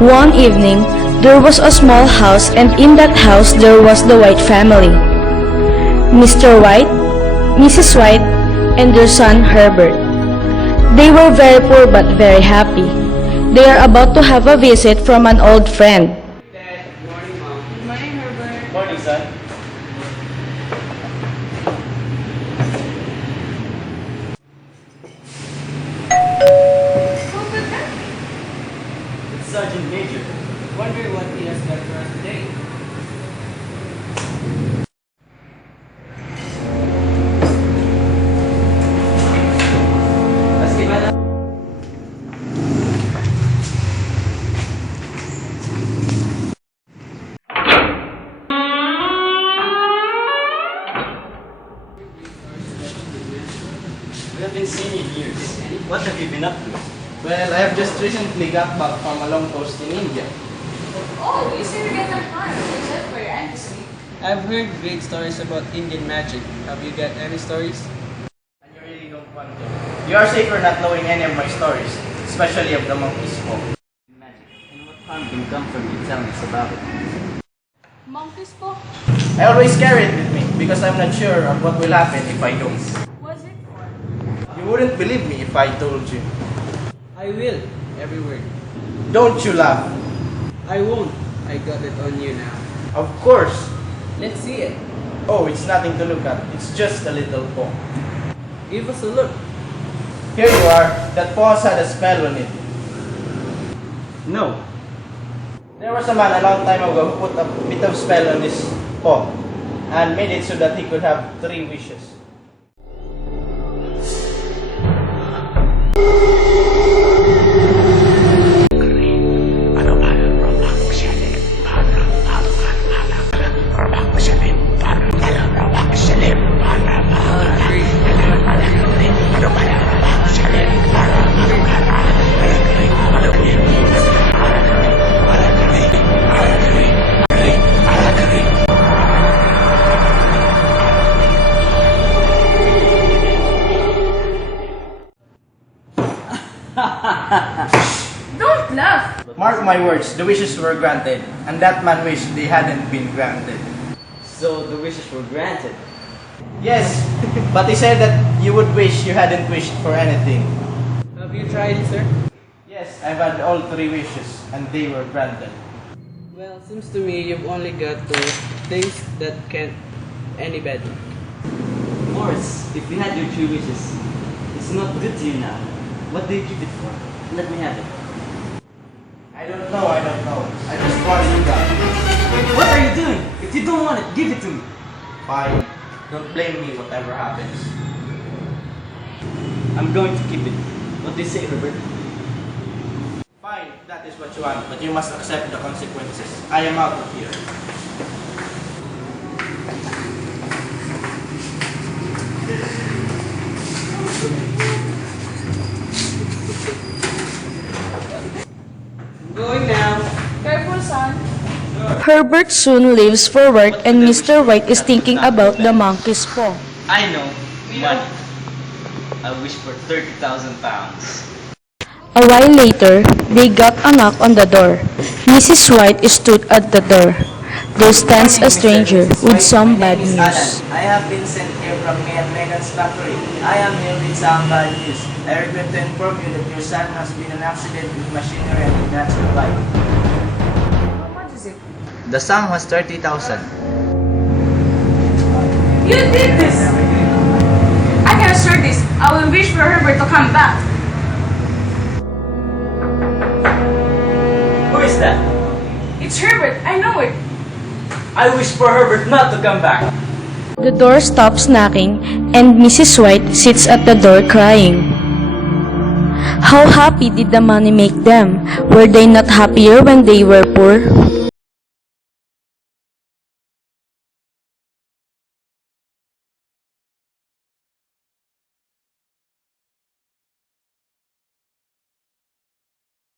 One evening, there was a small house, and in that house there was the White family. Mr. White, Mrs. White, and their son Herbert. They were very poor but very happy. They are about to have a visit from an old friend. Dad, good morning, Mom. Good morning, Herbert. Morning, son. Who could that be? It's Sergeant Major. Wonder what he has got for us today. Let's get by now. We haven't seen you in years. What have you been up to? Well, I have just recently got back from a long post in India. Oh, you seem to get them fun. Is that for your embassy? I've heard great stories about Indian magic. Have you got any stories? And you really don't want to. You are safer not knowing any of my stories, especially of the monkeysPaw. Magic. And what harm can come from you telling us about it? monkeysPaw? I always carry it with me because I'm not sure of what will happen if I don't. What's it for? You wouldn't believe me if I told you. I will. Every word. Don't you laugh. I won't. I got it on you now. Of course. Let's see it. Oh, it's nothing to look at. It's just a little paw. Give us a look. Here you are. That paw had a spell on it. No. There was a man a long time ago who put a bit of spell on his paw and made it so that he could have 3 wishes. Don't laugh. Mark my words, the wishes were granted, and that man wished they hadn't been granted. So the wishes were granted. Yes, but he said that you would wish you hadn't wished for anything. Have you tried it, sir? Yes, I've had all 3 wishes, and they were granted. Well, seems to me you've only got to things that can't any better. Morris, if you had your 3 wishes, it's not good to you now. What do you keep it for? Let me have it. I don't know. I just want you back. What are you doing? If you don't want it, give it to me. Fine. Don't blame me whatever happens. I'm going to keep it. What do you say, Robert? Fine, if that is what you want, but you must accept the consequences. I am out of here. Going now. Careful, son. Herbert soon leaves for work, and Mr. White is thinking about the monkeysPaw. I know. Money. I wish for 30,000 pounds. A while later, they got a knock on the door. Mrs. White stood at the door. There stands a stranger with some bad news. I have been sent here from me and Megan's factory. I am here with some bad news. I regret to inform you that your son has been in an accident with machinery and did not survive. How much is it? The sum was 30,000. You did this! I can assure this. I will wish for Herbert to come back. Who is that? It's Herbert. I know it. I wish for Herbert not to come back. The door stops knocking, and Mrs. White sits at the door crying. How happy did the money make them? Were they not happier when they were poor?